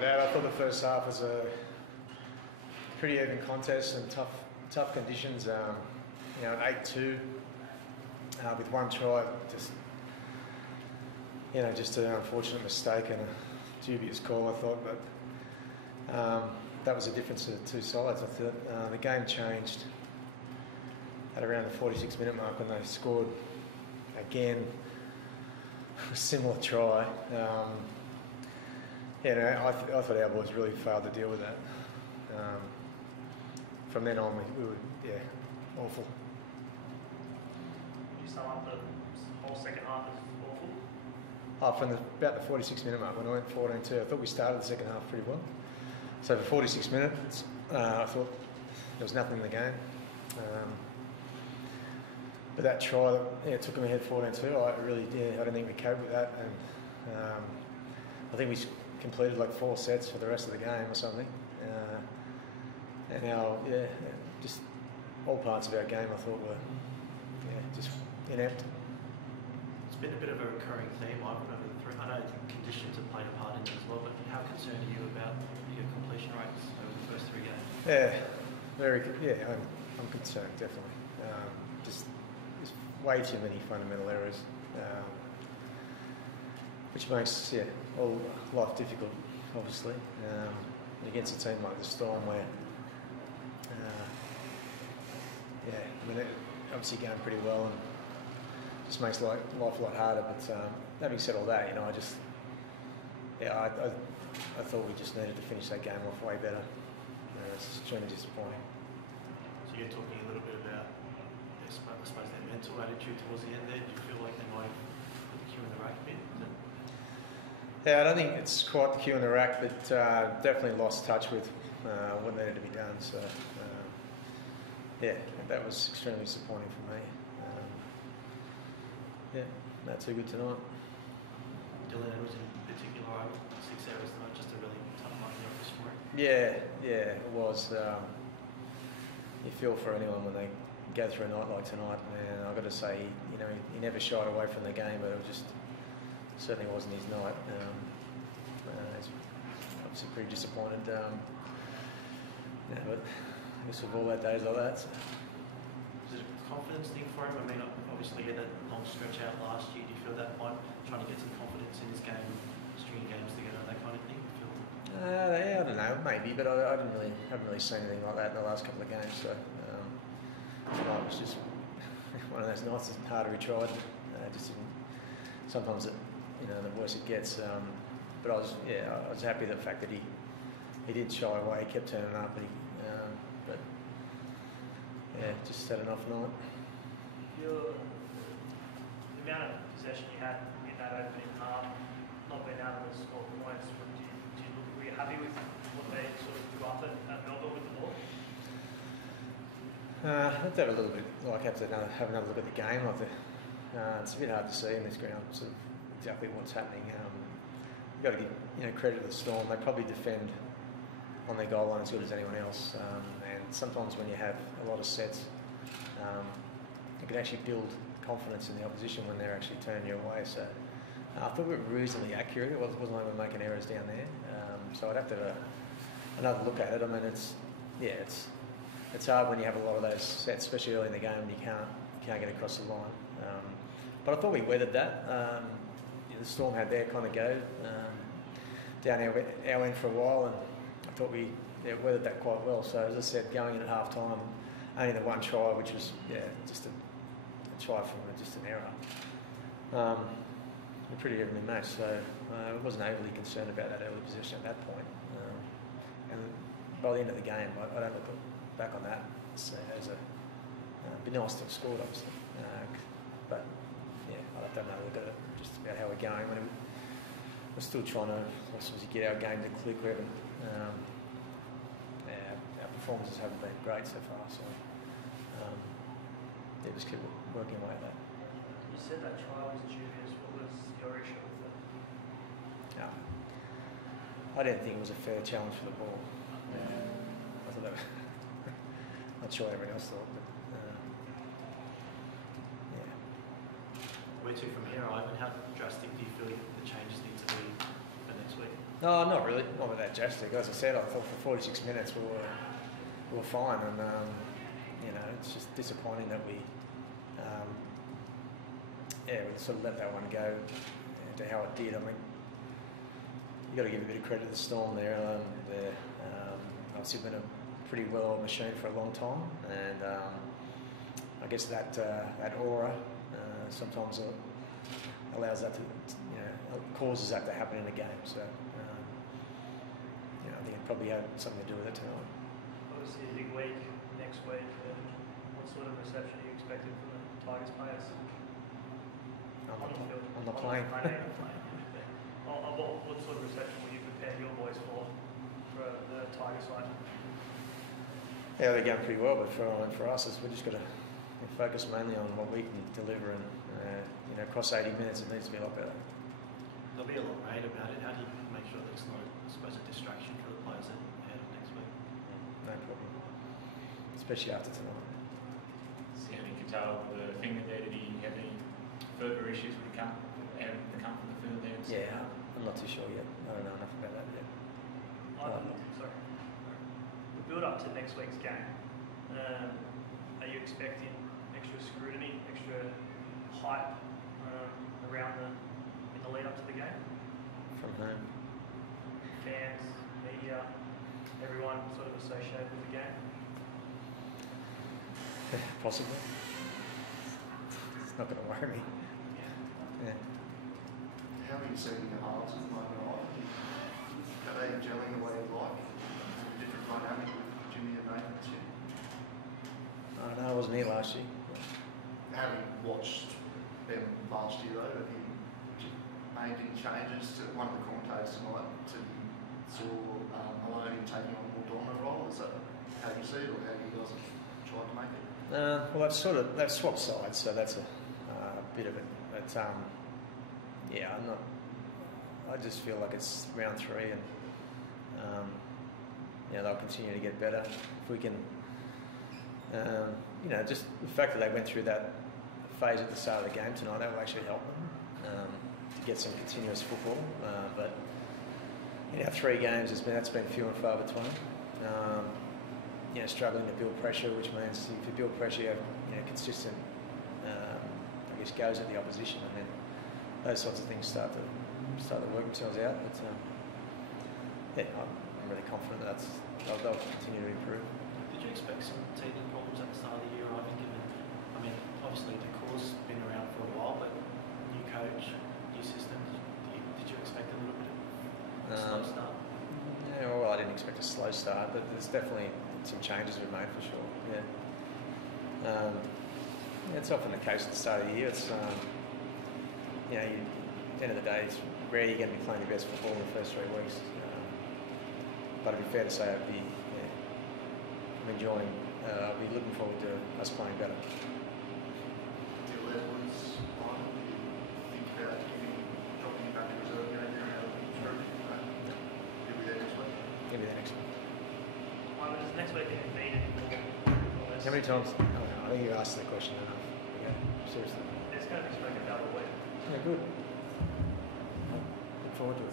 bad. I thought the first half was a pretty even contest and tough conditions. You know, an 8-2 with one try, just an unfortunate mistake and a dubious call, I thought. But that was the difference of the two sides. I thought the game changed at around the 46-minute mark when they scored again a similar try. I thought our boys really failed to deal with that. From then on, we were awful. You sum up the whole second half as awful? From about the 46-minute mark, when I went 14-2, I thought we started the second half pretty well. So for 46 minutes, I thought there was nothing in the game. But that try, took them ahead 14-2. I don't think we coped with that, and I think we completed like 4 sets for the rest of the game or something. And just all parts of our game I thought were just inept. It's been a bit of a recurring theme. I remember I know conditions have played a part in it as well, but how concerned are you about your completion rates over the first 3 games? I'm concerned, definitely. There's way too many fundamental errors, which makes all life difficult, obviously. Against a team like the Storm, where they're obviously going pretty well and just makes life a lot harder. But having said all that, I thought we just needed to finish that game off way better. It's extremely disappointing. So you're talking a little bit about, I suppose, their mental attitude towards the end there. Do you feel like they might have put the cue in the rack a bit? I don't think it's quite the cue in the rack, but definitely lost touch with what needed to be done. So, that was extremely disappointing for me. Not too good tonight. Dylan Edwards in particular, 6 errors tonight, just a really tough night in the office for him. Yeah, it was. You feel for anyone when they go through a night like tonight, and I've got to say, he never shied away from the game, but it certainly wasn't his night. He's obviously pretty disappointed. But I guess we've all had days like that. So. Is it a confidence thing for him? I mean, obviously he had that long stretch out last year. Do you feel that might trying to get some confidence in his game, stringing games together, that kind of thing? I don't know, maybe, but I haven't really seen anything like that in the last couple of games. So tonight was just one of those nights. It's harder he tried. Sometimes the worse it gets. But I was happy with the fact that he did shy away, he kept turning up, but just had an off night. The amount of possession you had in that opening half, not being able to score points, were you happy with what they sort of threw up at Melbourne with the ball? I'd have a little bit, have another look at the game. It's a bit hard to see in this ground, sort of exactly what's happening. You've got to give credit to the Storm. They probably defend on their goal line as good as anyone else. And sometimes when you have a lot of sets, you can actually build confidence in the opposition when they're actually turning you away. So I thought we were reasonably accurate. It wasn't like we were making errors down there. So I'd have to have another look at it. I mean, it's hard when you have a lot of those sets, especially early in the game, and you can't get across the line. But I thought we weathered that. The Storm had their kind of go down our end for a while, and I thought we weathered that quite well. So as I said, going in at half time, only the one try, which was just a try from just an error. We're pretty evenly matched, so I wasn't overly concerned about that early possession at that point. And by the end of the game, I don't look back on that as it'd be nice to have scored, obviously. But I'll have to have another look at it, just about how we're going. We're still trying to get our game to click. We haven't, our performances haven't been great so far, so just keep working away at that. You said that try was dubious. What was your issue with it? I didn't think it was a fair challenge for the ball. I thought that. Not sure what everyone else thought, but Where to from here, Ivan? How drastic do you feel the changes need to be for next week? No, not really. Not that drastic. As I said, I thought for 46 minutes we were fine, and you know, it's just disappointing that we sort of let that one go to how it did. I mean, you got to give a bit of credit to the Storm there. They're obviously been a pretty well machine for a long time, and I guess that aura sometimes allows that to, causes that to happen in a game. So, I think it probably had something to do with it tonight. Obviously, a big week next week. What sort of reception are you expecting from the Tigers players? I'm not playing. What sort of reception will you prepare your boys for the Tiger side? Yeah, they're going pretty well, but for us, we've just got to focus mainly on what we can deliver, and across 80 minutes, it needs to be a lot better. There'll be a lot made about it. How do you make sure that it's not, I suppose, a distraction for the players ahead of next week? No problem, especially after tonight. See how you can tell the finger there. Did he have any further issues when he come from the field there? Yeah, I'm not too sure yet. I don't know enough about that yet. Sorry. The build up to next week's game. Are you expecting extra scrutiny, extra hype around in the lead up to the game? From whom? Fans, media, everyone sort of associated with the game. Possibly. It's not going to worry me. Yeah. How are you seeing the halves at the moment? Are they gelling the way you like? A different dynamic with Jimmy and Nathan this year? I don't know, I wasn't here last year. Having watched them last year though, have you made any changes to one of the commentators tonight saw Maloney taking on a more dominant role? Is that how you see it, or how you guys have tried to make it? Well, they've swapped sides, so that's a bit of it. But yeah, I just feel like it's round 3, and they'll continue to get better if we can. Just the fact that they went through that phase at the start of the game tonight, that will actually help them to get some continuous football. But 3 games, that's been few and far between. Struggling to build pressure, which means if you build pressure, you have consistent, goes at the opposition, and then those sorts of things start to work themselves out. But I'm really confident that they'll continue to improve. Did you expect some teething problems at the start of the year, Ivan? Obviously the course has been around for a while, but new coach, new system. Did you expect a little bit of a slow start? Yeah, well, I didn't expect a slow start, but there's definitely some changes we've made for sure. Yeah. It's often the case at the start of the year. It's at the end of the day, it's rare you're going to be playing your best football in the first 3 weeks. But it'd be fair to say I'm enjoying. I'll be looking forward to us playing better. Till Edwards, Ivan, do you think about dropping him back to reserve game there out of Rugby? He'll be there next week. He'll be there next week. Does next week get beat anymore? How many times? I think you asked the question enough. Yeah, seriously. It's going to be spoken about all week. Yeah, good. Look forward to it.